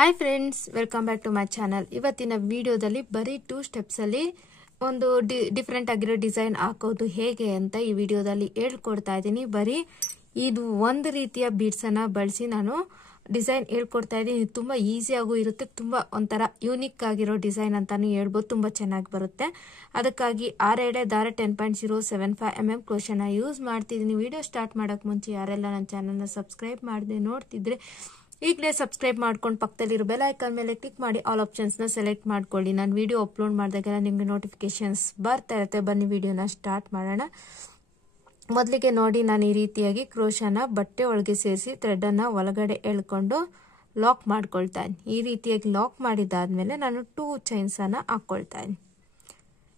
Hi friends, welcome back to my channel. ಇವತ್ತಿನ ವಿಡಿಯೋದಲ್ಲಿ ಬರೀ 2 ಸ್ಟೆಪ್ಸ್ ಅಲ್ಲಿ ಒಂದು ಡಿಫ್ರೆಂಟ್ ಆಗಿರೋ ಡಿಸೈನ್ ಹಾಕೋದು ಹೇಗೆ ಅಂತ ಈ ವಿಡಿಯೋದಲ್ಲಿ ಹೇಳ್ಕೊಡ್ತಾ ಇದ್ದೀನಿ. ಬರೀ ಇದು ಒಂದು ರೀತಿಯ ಬೀಡ್ಸ್ ಅನ್ನ ಬಳಸಿ ನಾನು ಡಿಸೈನ್ ಹೇಳ್ಕೊಡ್ತಾ ಇದ್ದೀನಿ. ತುಂಬಾ ಈಸಿಯಾಗೂ ಇರುತ್ತೆ, ತುಂಬಾ ಒಂಥರ ಯೂನಿಕ್ ಆಗಿರೋ ಡಿಸೈನ್ ಅಂತಾನು ಹೇಳ್ಬೋದು. ತುಂಬಾ ಚೆನ್ನಾಗಿ ಬರುತ್ತೆ. ಅದಕ್ಕಾಗಿ 6 ಎಳೆ ದಾರ 10.075 mm ಕ್ರೋಶನ ಯೂಸ್ ಮಾಡ್ತಿದ್ದೀನಿ. ವಿಡಿಯೋ ಸ್ಟಾರ್ಟ್ ಮಾಡಕ್ ಮುಂಚೆ ಯಾರೆಲ್ಲ ನನ್ನ ಚಾನಲ್ನ ಸಬ್ಸ್ಕ್ರೈಬ್ ಮಾಡದೆ ನೋಡ್ತಿದ್ರೆ ಈಗಲೇ ಸಬ್ಸ್ಕ್ರೈಬ್ ಮಾಡ್ಕೊಂಡು ಪಕ್ಕದಲ್ಲಿರೋ ಬೆಲ್ ಐಕಾನ್ ಮೇಲೆ ಕ್ಲಿಕ್ ಮಾಡಿ ಆಲ್ ಆಪ್ಷನ್ಸ್ನ ಸೆಲೆಕ್ಟ್ ಮಾಡ್ಕೊಳ್ಳಿ. ನಾನು ವಿಡಿಯೋ ಅಪ್ಲೋಡ್ ಮಾಡಿದಾಗೆಲ್ಲ ನಿಮಗೆ ನೋಟಿಫಿಕೇಶನ್ಸ್ ಬರ್ತಾ ಇರುತ್ತೆ. ಬನ್ನಿ ವಿಡಿಯೋನ ಸ್ಟಾರ್ಟ್ ಮಾಡೋಣ. ಮೊದಲಿಗೆ ನೋಡಿ, ನಾನು ಈ ರೀತಿಯಾಗಿ ಕ್ರೋಶನ ಬಟ್ಟೆ ಒಳಗೆ ಸೇರಿಸಿ ಥ್ರೆಡನ್ನು ಒಳಗಡೆ ಎಳ್ಕೊಂಡು ಲಾಕ್ ಮಾಡ್ಕೊಳ್ತಾ ಇದ್ದೀನಿ. ಈ ರೀತಿಯಾಗಿ ಲಾಕ್ ಮಾಡಿದಾದ್ಮೇಲೆ ನಾನು 2 ಚೈನ್ಸನ್ನು ಹಾಕ್ಕೊಳ್ತಾ ಇದ್ದೀನಿ.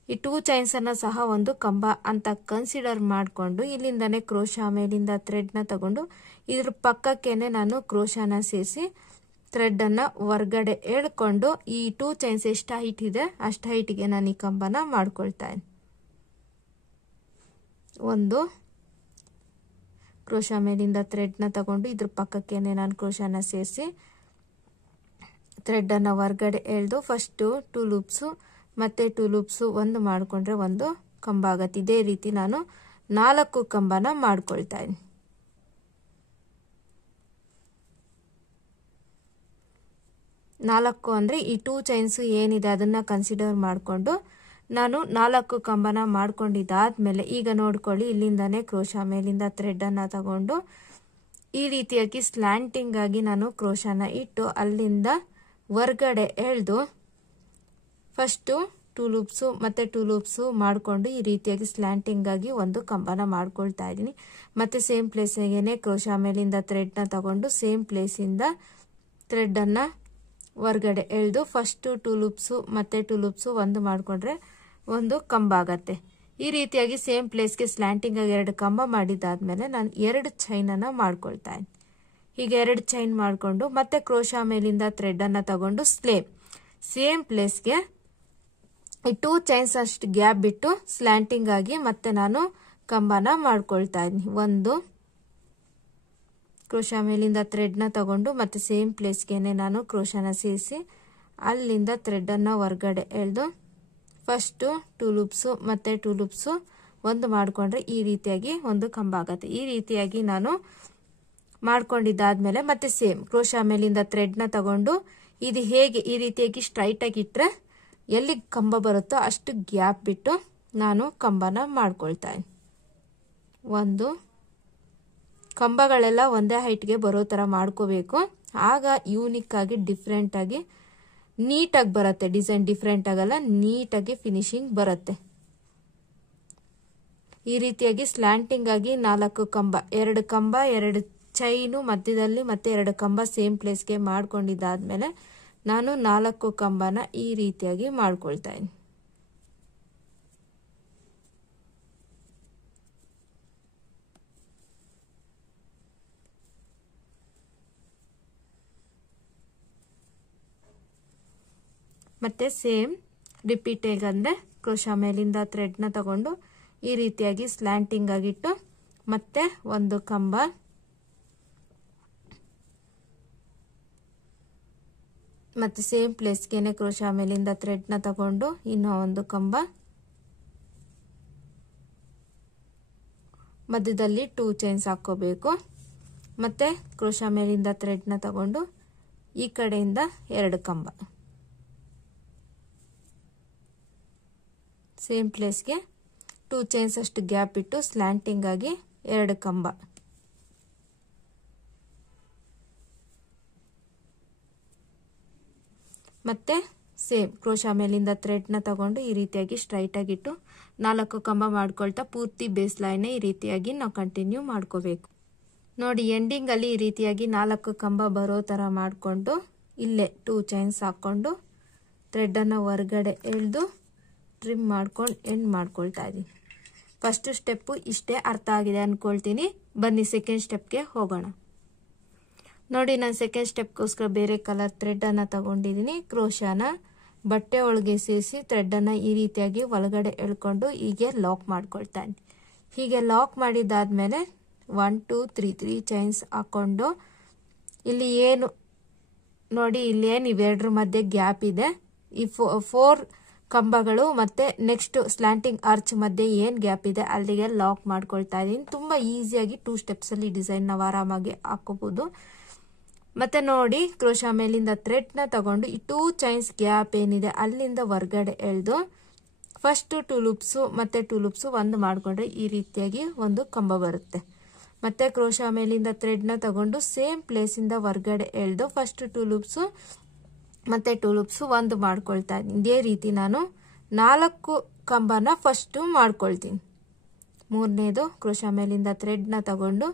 ಈ 2 ಚೈನ್ಸನ್ನು ಸಹ ಒಂದು ಕಂಬ ಅಂತ ಕನ್ಸಿಡರ್ ಮಾಡಿಕೊಂಡು ಇಲ್ಲಿಂದನೇ ಕ್ರೋಶ ಮೇಲಿಂದ ಥ್ರೆಡ್ನ ತಗೊಂಡು ಇದ್ರ ಪಕ್ಕಕ್ಕೇನೆ ನಾನು ಕ್ರೋಶನ ಸೇರಿಸಿ ಥ್ರೆಡನ್ನು ಹೊರಗಡೆ ಎಳ್ಕೊಂಡು ಈ 2 ಚೈನ್ಸ್ ಎಷ್ಟು ಹೈಟ್ ಇದೆ ಅಷ್ಟು ಹೈಟಿಗೆ ನಾನು ಈ ಕಂಬನ ಮಾಡ್ಕೊಳ್ತಾ ಇದ್ದೀನಿ. ಒಂದು ಕ್ರೋಶ ಮೇಲಿಂದ ಥ್ರೆಡ್ನ ತಗೊಂಡು ಇದ್ರ ಪಕ್ಕಕ್ಕೇನೆ ನಾನು ಕ್ರೋಶನ ಸೇರಿಸಿ ಥ್ರೆಡನ್ನು ಹೊರಗಡೆ ಎಳೆದು ಫಸ್ಟು 2 ಲೂಪ್ಸು ಮತ್ತೆ 2 ಲೂಪ್ಸು ಒಂದು ಮಾಡಿಕೊಂಡ್ರೆ ಒಂದು ಕಂಬ ಆಗತ್ತೆ. ಇದೇ ರೀತಿ ನಾನು 4 ಕಂಬನ ಮಾಡ್ಕೊಳ್ತಾ ಇದ್ದೀನಿ. ನಾಲ್ಕು ಅಂದರೆ ಈ 2 ಚೈನ್ಸ್ ಏನಿದೆ ಅದನ್ನ ಕನ್ಸಿಡರ್ ಮಾಡಿಕೊಂಡು ನಾನು 4 ಕಂಬನ ಮಾಡ್ಕೊಂಡಿದ್ದಾದ್ಮೇಲೆ ಈಗ ನೋಡ್ಕೊಳ್ಳಿ, ಇಲ್ಲಿಂದಾನೆ ಕ್ರೋಶ ಮೇಲಿಂದ ಥ್ರೆಡನ್ನು ತಗೊಂಡು ಈ ರೀತಿಯಾಗಿ ಸ್ಲ್ಯಾಂಟಿಂಗ್ ಆಗಿ ನಾನು ಕ್ರೋಶನ ಇಟ್ಟು ಅಲ್ಲಿಂದ ಹೊರಗಡೆ ಎಳೆದು ಫಸ್ಟು 2 ಲೂಪ್ಸು ಮತ್ತೆ 2 ಲೂಪ್ಸು ಮಾಡಿಕೊಂಡು ಈ ರೀತಿಯಾಗಿ ಸ್ಲ್ಯಾಂಟಿಂಗ್ ಆಗಿ ಒಂದು ಕಂಬನ ಮಾಡ್ಕೊಳ್ತಾ ಇದ್ದೀನಿ. ಮತ್ತೆ ಸೇಮ್ ಪ್ಲೇಸಿಗೆ ಕ್ರೋಶ ಮೇಲಿಂದ ಥ್ರೆಡ್ನ ತಗೊಂಡು ಸೇಮ್ ಪ್ಲೇಸಿಂದ ಥ್ರೆಡನ್ನು ಹೊರಗಡೆ ಎಳೆದು ಫಸ್ಟು 2 ಲೂಪ್ಸು ಮತ್ತೆ 2 ಲೂಪ್ಸು ಒಂದು ಮಾಡಿಕೊಂಡ್ರೆ ಒಂದು ಕಂಬ ಆಗತ್ತೆ. ಈ ರೀತಿಯಾಗಿ ಸೇಮ್ ಪ್ಲೇಸ್ಗೆ ಸ್ಲ್ಯಾಂಟಿಂಗ್ ಆಗಿ 2 ಕಂಬ ಮಾಡಿದಾದ್ಮೇಲೆ ನಾನು 2 ಚೈನನ್ನು ಮಾಡ್ಕೊಳ್ತಾ ಇದ್ದೀನಿ. ಹೀಗೆ 2 ಚೈನ್ ಮಾಡಿಕೊಂಡು ಮತ್ತೆ ಕ್ರೋಶ ಮೇಲಿಂದ ಥ್ರೆಡನ್ನು ತಗೊಂಡು ಸೇಮ್ ಪ್ಲೇಸ್ಗೆ ಈ 2 ಚೈನ್ಸ್ ಅಷ್ಟು ಗ್ಯಾಪ್ ಬಿಟ್ಟು ಸ್ಲ್ಯಾಂಟಿಂಗ್ ಆಗಿ ಮತ್ತೆ ನಾನು ಕಂಬನ ಮಾಡ್ಕೊಳ್ತಾ ಇದ್ದೀನಿ. ಒಂದು ಕ್ರೋಶ ಮೇಲಿಂದ ಥ್ರೆಡ್ನ ತಗೊಂಡು ಮತ್ತೆ ಸೇಮ್ ಪ್ಲೇಸ್ಗೆನೆ ನಾನು ಕ್ರೋಶನ ಸೇರಿಸಿ ಅಲ್ಲಿಂದ ಥ್ರೆಡನ್ನು ಹೊರಗಡೆ ಎಳೆದು ಫಸ್ಟು 2 ಲೂಪ್ಸು ಮತ್ತೆ 2 ಲೂಪ್ಸು ಒಂದು ಮಾಡಿಕೊಂಡ್ರೆ ಈ ರೀತಿಯಾಗಿ ಒಂದು ಕಂಬ ಆಗುತ್ತೆ. ಈ ರೀತಿಯಾಗಿ ನಾನು ಮಾಡ್ಕೊಂಡಿದ್ದಾದ್ಮೇಲೆ ಮತ್ತೆ ಸೇಮ್ ಕ್ರೋಶ ಮೇಲಿಂದ ಥ್ರೆಡ್ನ ತಗೊಂಡು ಇದು ಹೇಗೆ ಈ ರೀತಿಯಾಗಿ ಸ್ಟ್ರೈಟ್ ಆಗಿ ಇಟ್ಟರೆ ಎಲ್ಲಿ ಕಂಬ ಬರುತ್ತೋ ಅಷ್ಟು ಗ್ಯಾಪ್ ಬಿಟ್ಟು ನಾನು ಕಂಬನ ಮಾಡ್ಕೊಳ್ತಾ ಇದ್ದೀನಿ. ಒಂದು ಕಂಬಗಳೆಲ್ಲ ಒಂದೇ ಹೈಟ್ಗೆ ಬರೋ ಥರ ಮಾಡ್ಕೋಬೇಕು. ಆಗ ಯೂನಿಕ್ ಆಗಿ ಡಿಫ್ರೆಂಟ್ ಆಗಿ ನೀಟಾಗಿ ಬರುತ್ತೆ. ಡಿಸೈನ್ ಡಿಫ್ರೆಂಟ್ ಆಗಲ್ಲ, ನೀಟಾಗಿ ಫಿನಿಶಿಂಗ್ ಬರುತ್ತೆ. ಈ ರೀತಿಯಾಗಿ ಸ್ಲ್ಯಾಂಟಿಂಗ್ ಆಗಿ 4 ಕಂಬ, 2 ಕಂಬ 2 ಚೈನು ಮಧ್ಯದಲ್ಲಿ ಮತ್ತೆ 2 ಕಂಬ ಸೇಮ್ ಪ್ಲೇಸ್ಗೆ ಮಾಡ್ಕೊಂಡಿದ್ದಾದ್ಮೇಲೆ ನಾನು 4 ಕಂಬನ ಈ ರೀತಿಯಾಗಿ ಮಾಡ್ಕೊಳ್ತಾ ಇದ್ದೀನಿ. ಮತ್ತೆ ಸೇಮ್ ರಿಪೀಟ್ ಹೇಗಂದ್ರೆ ಕ್ರೋಶ ಮೇಲಿಂದ ಥ್ರೆಡ್ನ ತಗೊಂಡು ಈ ರೀತಿಯಾಗಿ ಸ್ಲ್ಯಾಂಟಿಂಗ್ ಆಗಿಟ್ಟು ಮತ್ತೆ ಒಂದು ಕಂಬ, ಮತ್ತೆ ಸೇಮ್ ಪ್ಲೇಸ್ಗೆನೆ ಕ್ರೋಶ ಮೇಲಿಂದ ಥ್ರೆಡ್ನ ತಗೊಂಡು ಇನ್ನೂ ಒಂದು ಕಂಬ, ಮಧ್ಯದಲ್ಲಿ 2 ಚೈನ್ಸ್ ಹಾಕೋಬೇಕು. ಮತ್ತೆ ಕ್ರೋಶ ಮೇಲಿಂದ ಥ್ರೆಡ್ನ ತಗೊಂಡು ಈ ಕಡೆಯಿಂದ 2 ಕಂಬ, ಸೇಮ್ ಪ್ಲೇಸ್ಗೆ 2 ಚೈನ್ಸ್ ಅಷ್ಟು ಗ್ಯಾಪ್ ಇಟ್ಟು ಸ್ಲ್ಯಾಂಟಿಂಗ್ ಆಗಿ 2 ಕಂಬ, ಮತ್ತೆ ಸೇಮ್ ಕ್ರೋಶ ಮೇಲಿಂದ ಥ್ರೆಡ್ನ ತಗೊಂಡು ಈ ರೀತಿಯಾಗಿ ಸ್ಟ್ರೈಟ್ ಆಗಿಟ್ಟು 4 ಕಂಬ ಮಾಡ್ಕೊಳ್ತಾ ಪೂರ್ತಿ ಬೇಸ್ ಲೈನ್ ಈ ರೀತಿಯಾಗಿ ನಾವು ಕಂಟಿನ್ಯೂ ಮಾಡ್ಕೋಬೇಕು. ನೋಡಿ, ಎಂಡಿಂಗ್ ಅಲ್ಲಿ ಈ ರೀತಿಯಾಗಿ 4 ಕಂಬ ಬರೋ ತರ ಮಾಡಿಕೊಂಡು ಇಲ್ಲೇ 2 ಚೈನ್ಸ್ ಹಾಕೊಂಡು ಥ್ರೆಡನ್ನು ಹೊರಗಡೆ ಎಳೆದು ಟ್ರಿಮ್ ಮಾಡ್ಕೊಂಡು ಎಂಡ್ ಮಾಡ್ಕೊಳ್ತಾ ಇದ್ದೀನಿ. ಫಸ್ಟ್ ಸ್ಟೆಪ್ಪು ಇಷ್ಟೇ, ಅರ್ಥ ಆಗಿದೆ ಅನ್ಕೊಳ್ತೀನಿ. ಬನ್ನಿ ಸೆಕೆಂಡ್ ಸ್ಟೆಪ್ಗೆ ಹೋಗೋಣ. ನೋಡಿ, ನಾನು ಸೆಕೆಂಡ್ ಸ್ಟೆಪ್ಗೋಸ್ಕರ ಬೇರೆ ಕಲರ್ ಥ್ರೆಡನ್ನು ತಗೊಂಡಿದ್ದೀನಿ. ಕ್ರೋಶನ ಬಟ್ಟೆ ಒಳಗೆ ಸೇರಿಸಿ ಥ್ರೆಡನ್ನು ಈ ರೀತಿಯಾಗಿ ಒಳಗಡೆ ಎಳ್ಕೊಂಡು ಹೀಗೆ ಲಾಕ್ ಮಾಡ್ಕೊಳ್ತಾ ಇದ್ದೀನಿ. ಹೀಗೆ ಲಾಕ್ ಮಾಡಿದ್ದಾದ್ಮೇಲೆ 1 2 3 ಚೈನ್ಸ್ ಹಾಕೊಂಡು ಇಲ್ಲಿ ಏನು ನೋಡಿ ಇಲ್ಲೇನು ಇವೆರಡರ ಮಧ್ಯೆ ಗ್ಯಾಪ್ ಇದೆ. ಈ 4 ಕಂಬಗಳು ಮತ್ತೆ ನೆಕ್ಸ್ಟ್ ಸ್ಲ್ಯಾಂಟಿಂಗ್ ಆರ್ಚ್ ಮಧ್ಯೆ ಏನ್ ಗ್ಯಾಪ್ ಇದೆ ಅಲ್ಲಿಗೆ ಲಾಕ್ ಮಾಡ್ಕೊಳ್ತಾ ಇದೀನಿ. ತುಂಬಾ ಈಸಿಯಾಗಿ 2 ಸ್ಟೆಪ್ಸ್ ಅಲ್ಲಿ ಡಿಸೈನ್ ನಾವು ಆರಾಮಾಗಿ ಹಾಕೋಬಹುದು. ಮತ್ತೆ ನೋಡಿ ಕ್ರೋಶಾ ಮೇಲಿಂದ ಥ್ರೆಡ್ ನ ತಗೊಂಡು ಈ 2 ಚೈನ್ಸ್ ಗ್ಯಾಪ್ ಏನಿದೆ ಅಲ್ಲಿಂದ ಹೊರಗಡೆ ಎಳೆದು ಫಸ್ಟ್ 2 ಲೂಪ್ಸ್ ಮತ್ತೆ 2 ಲೂಪ್ಸ್ ಒಂದು ಮಾಡ್ಕೊಂಡ್ರೆ ಈ ರೀತಿಯಾಗಿ ಒಂದು ಕಂಬ ಬರುತ್ತೆ. ಮತ್ತೆ ಕ್ರೋಶಾ ಮೇಲಿಂದ ಥ್ರೆಡ್ ನ ತಗೊಂಡು ಸೇಮ್ ಪ್ಲೇಸ್ ಇಂದ ಹೊರಗಡೆ ಎಳೆದು ಫಸ್ಟ್ 2 ಲೂಪ್ಸ್ ಮತ್ತೆ 2 ಲೂಪ್ಸ್ ಒಂದು ಮಾಡ್ಕೊಳ್ತಾ ಇದ್ದೀನಿ. ಇದೇ ರೀತಿ ನಾನು 4 ಕಂಬನ ಫಸ್ಟ್ ಮಾಡ್ಕೊಳ್ತೀನಿ. ಮೂರನೇದು ಕ್ರೋಶಾ ಮೇಲಿಂದ ಥ್ರೆಡ್ ನ ತಗೊಂಡು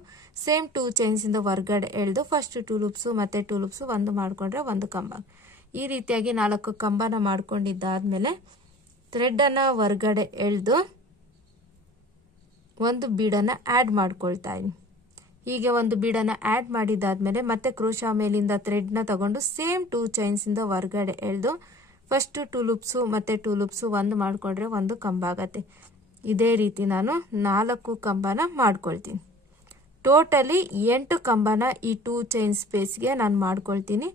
ಸೇಮ್ 2 ಚೈನ್ಸ್ ಇಂದ ಹೊರಗಡೆ ಎಳೆದು ಫಸ್ಟ್ 2 ಲೂಪ್ಸ್ ಮತ್ತೆ 2 ಲೂಪ್ಸ್ ಒಂದು ಮಾಡ್ಕೊಂಡ್ರೆ ಒಂದು ಕಂಬ. ಈ ರೀತಿಯಾಗಿ 4 ಕಂಬನ ಮಾಡ್ಕೊಂಡಿದ್ದಾದ್ಮೇಲೆ ಥ್ರೆಡ್ ಅನ್ನ ಹೊರಗಡೆ ಎಳೆದು ಒಂದು ಬೀಡನ್ನ ಆಡ್ ಮಾಡ್ಕೊಳ್ತಾ ಇದ್ದೀನಿ. ಹೀಗೆ ಒಂದು ಬೀಡನ್ನ ಆಡ್ ಮಾಡಿದಾದ್ಮೇಲೆ ಮತ್ತೆ ಕ್ರೋಶಾ ಮೇಲಿಂದ ಥ್ರೆಡ್ ನ ತಗೊಂಡು ಸೇಮ್ 2 ಚೈನ್ಸ್ ಇಂದ ಹೊರಗಡೆ ಎಳೆದು ಫಸ್ಟ್ 2 ಲೂಪ್ಸ್ ಮತ್ತೆ 2 ಲೂಪ್ಸ್ ಒಂದು ಮಾಡ್ಕೊಂಡ್ರೆ ಒಂದು ಕಂಬ ಆಗತ್ತೆ. ಇದೇ ರೀತಿ ನಾನು 4 ಕಂಬನ ಮಾಡ್ಕೊಳ್ತೀನಿ. ಟೋಟಲಿ 8 ಕಂಬನ ಈ 2 ಚೈನ್ ಸ್ಪೇಸ್ಗೆ ನಾನು ಮಾಡ್ಕೊಳ್ತೀನಿ.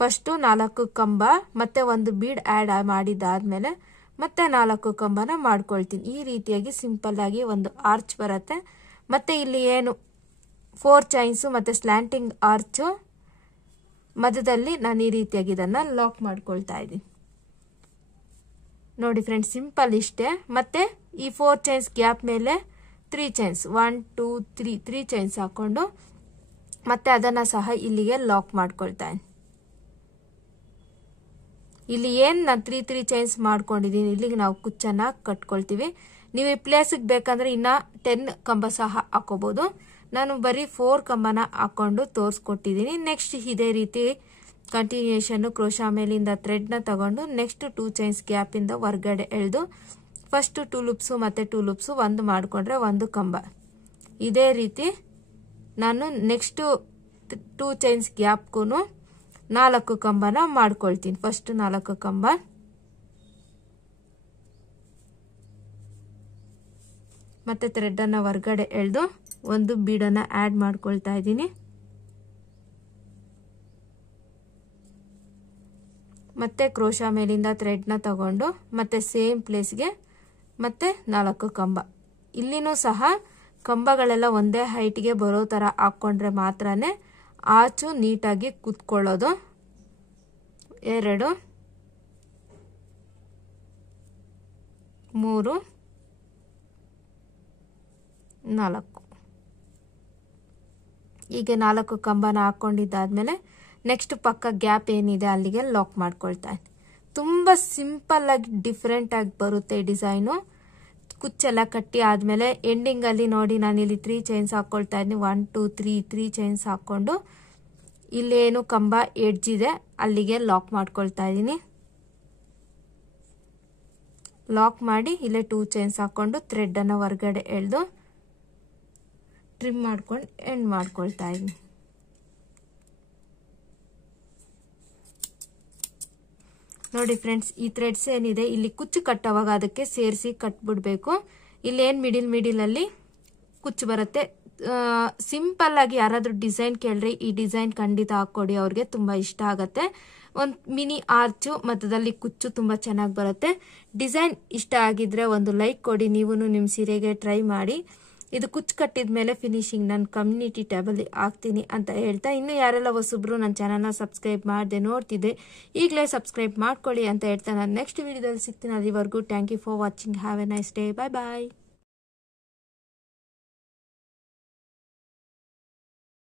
ಫಸ್ಟ್ 4 ಕಂಬ ಮತ್ತೆ ಒಂದು ಬೀಡ್ ಆಡ್ ಮಾಡಿದಾದ್ಮೇಲೆ ಮತ್ತೆ 4 ಕಂಬನ ಮಾಡ್ಕೊಳ್ತೀನಿ. ಈ ರೀತಿಯಾಗಿ ಸಿಂಪಲ್ ಆಗಿ ಒಂದು ಆರ್ಚ್ ಬರುತ್ತೆ. ಮತ್ತೆ ಇಲ್ಲಿ ಏನು 4 ಚೈನ್ಸ್ ಮತ್ತೆ ಸ್ಲ್ಯಾಂಟಿಂಗ್ ಆರ್ಚ್ ಮಧ್ಯದಲ್ಲಿ ನಾನು ಈ ರೀತಿಯಾಗಿ ಇದನ್ನ ಲಾಕ್ ಮಾಡ್ಕೊಳ್ತಾ ಇದ್ದೀನಿ. ನೋಡಿ ಫ್ರೆಂಡ್ಸ್, ಸಿಂಪಲ್ ಇಷ್ಟೇ. ಮತ್ತೆ ಈ 4 ಚೈನ್ಸ್ ಗ್ಯಾಪ್ ಮೇಲೆ 3 ಚೈನ್ಸ್ 1 2 3 ಚೈನ್ಸ್ ಹಾಕೊಂಡು ಮತ್ತೆ ಅದನ್ನ ಸಹ ಇಲ್ಲಿಗೆ ಲಾಕ್ ಮಾಡ್ಕೊಳ್ತಾ ಇದ್ದೀನಿ. ಇಲ್ಲಿ ಏನ್ ನಾನು 3 ಚೈನ್ಸ್ ಮಾಡ್ಕೊಂಡಿದ್ದೀನಿ ಇಲ್ಲಿಗೆ ನಾವು ಕುಚ್ಚನ್ನ ಕಟ್ಕೊಳ್ತೀವಿ. ನೀವು ಈ ಪ್ಲೇಸ್ಗೆ ಬೇಕಂದ್ರೆ ಇನ್ನ 10 ಕಂಬ ಸಹ ಹಾಕೋಬಹುದು. ನಾನು ಬರೀ 4 ಕಂಬನ ಹಾಕೊಂಡು ತೋರಿಸ್ಕೊಟ್ಟಿದ್ದೀನಿ. ನೆಕ್ಸ್ಟ್ ಇದೇ ರೀತಿ ಕಂಟಿನ್ಯೂಷನ್ ಕ್ರೋಶಾ ಮೇಲಿಂದ ಥ್ರೆಡ್ ನ ತಗೊಂಡು ನೆಕ್ಸ್ಟ್ 2 ಚೈನ್ಸ್ ಗ್ಯಾಪ್ ಇಂದ ಹೊರಗಡೆ ಎಳೆದು ಫಸ್ಟ್ 2 ಲೂಪ್ಸ್ ಮತ್ತೆ 2 ಲೂಪ್ಸ್ ಒಂದು ಮಾಡ್ಕೊಂಡ್ರೆ ಒಂದು ಕಂಬ. ಇದೇ ರೀತಿ ನಾನು ನೆಕ್ಸ್ಟ್ 2 ಚೈನ್ಸ್ ಗ್ಯಾಪ್ಗೂ 4 ಕಂಬನ ಮಾಡ್ಕೊಳ್ತೀನಿ. ಫಸ್ಟ್ 4 ಕಂಬ ಮತ್ತೆ ಥ್ರೆಡ್ ಅನ್ನ ಹೊರಗಡೆ ಎಳೆದು ಒಂದು ಬೀಡನ್ನ ಆಡ್ ಮಾಡ್ಕೊಳ್ತಾ ಇದ್ದೀನಿ. ಮತ್ತೆ ಕ್ರೋಶಾ ಮೇಲಿಂದ ಥ್ರೆಡ್ ನ ತಗೊಂಡು ಮತ್ತೆ ಸೇಮ್ ಪ್ಲೇಸ್ಗೆ ಮತ್ತೆ 4 ಕಂಬ. ಇಲ್ಲಿನೂ ಸಹ ಕಂಬಗಳೆಲ್ಲ ಒಂದೇ ಹೈಟ್ಗೆ ಬರೋ ತರ ಹಾಕೊಂಡ್ರೆ ಮಾತ್ರನೇ ಆಚು ನೀಟಾಗಿ ಕುತ್ಕೊಳ್ಳೋದು. 2 3 4 ಹೀಗೆ 4 ಕಂಬನ ಹಾಕೊಂಡಿದ್ದಾದ್ಮೇಲೆ ನೆಕ್ಸ್ಟ್ ಪಕ್ಕ ಗ್ಯಾಪ್ ಏನಿದೆ ಅಲ್ಲಿಗೆ ಲಾಕ್ ಮಾಡ್ಕೊಳ್ತಾ ಇದ್ದೀನಿ. ತುಂಬಾ ಸಿಂಪಲ್ ಆಗಿ ಡಿಫ್ರೆಂಟ್ ಆಗಿ ಬರುತ್ತೆ ಈ ಡಿಸೈನು. ಕುಚ್ಚೆಲ್ಲ ಕಟ್ಟಿ ಆದ್ಮೇಲೆ ಎಂಡಿಂಗ್ ಅಲ್ಲಿ ನೋಡಿ ನಾನು ಇಲ್ಲಿ 3 ಚೈನ್ಸ್ ಹಾಕೊಳ್ತಾ ಇದ್ದೀನಿ. 1 2 3 ಚೈನ್ಸ್ ಹಾಕೊಂಡು ಇಲ್ಲೇನು ಕಂಬ ಎಡ್ಜ್ ಇದೆ ಅಲ್ಲಿಗೆ ಲಾಕ್ ಮಾಡ್ಕೊಳ್ತಾ ಇದ್ದೀನಿ. ಲಾಕ್ ಮಾಡಿ ಇಲ್ಲೇ 2 ಚೈನ್ಸ್ ಹಾಕೊಂಡು ಥ್ರೆಡ್ ಅನ್ನ ಹೊರಗಡೆ ಎಳೆದು ಟ್ರಿಮ್ ಮಾಡ್ಕೊಂಡು ಎಂಡ್ ಮಾಡ್ಕೊಳ್ತಾ ಇದ್ದೀನಿ. ನೋಡಿ ಫ್ರೆಂಡ್ಸ್, ಈ ಥ್ರೆಡ್ಸ್ ಏನಿದೆ ಇಲ್ಲಿ ಕುಚ್ಚು ಕಟ್ಟುವಾಗ ಅದಕ್ಕೆ ಸೇರಿಸಿ ಕಟ್ಬಿಡ್ಬೇಕು. ಇಲ್ಲೇನ್ ಮಿಡಿಲ್ ಅಲ್ಲಿ ಕುಚ್ಚು ಬರುತ್ತೆ. ಸಿಂಪಲ್ ಆಗಿ ಯಾರಾದ್ರೂ ಡಿಸೈನ್ ಕೇಳ್ರಿ ಈ ಡಿಸೈನ್ ಖಂಡಿತ ಹಾಕೊಡಿ, ಅವ್ರಿಗೆ ತುಂಬಾ ಇಷ್ಟ ಆಗತ್ತೆ. ಒಂದು ಮಿನಿ ಆರ್ಚು ಮಧ್ಯದಲ್ಲಿ ಕುಚ್ಚು ತುಂಬಾ ಚೆನ್ನಾಗಿ ಬರುತ್ತೆ. ಡಿಸೈನ್ ಇಷ್ಟ ಆಗಿದ್ರೆ ಒಂದು ಲೈಕ್ ಕೊಡಿ. ನೀವು ನಿಮ್ ಸೀರೆಗೆ ಟ್ರೈ ಮಾಡಿ. ಇದು ಕುಚ್ಚು ಕಟ್ಟಿದ್ಮೇಲೆ ಫಿನಿಶಿಂಗ್ ನಾನು ಕಮ್ಯುನಿಟಿ ಟ್ಯಾಬಲ್ಲಿ ಹಾಕ್ತೀನಿ ಅಂತ ಹೇಳ್ತಾ, ಇನ್ನು ಯಾರೆಲ್ಲ ಹೊಸಬ್ರು ನನ್ನ ಚಾನಲ್ನ ಸಬ್ಸ್ಕ್ರೈಬ್ ಮಾಡದೆ ನೋಡ್ತಿದ್ದೆ ಈಗಲೇ ಸಬ್ಸ್ಕ್ರೈಬ್ ಮಾಡ್ಕೊಳ್ಳಿ ಅಂತ ಹೇಳ್ತಾ ನಾನು ನೆಕ್ಸ್ಟ್ ವಿಡಿಯೋದಲ್ಲಿ ಸಿಗ್ತೀನಿ. ಅಲ್ಲಿವರೆಗೂ thank you for watching. Have a nice day. Bye bye.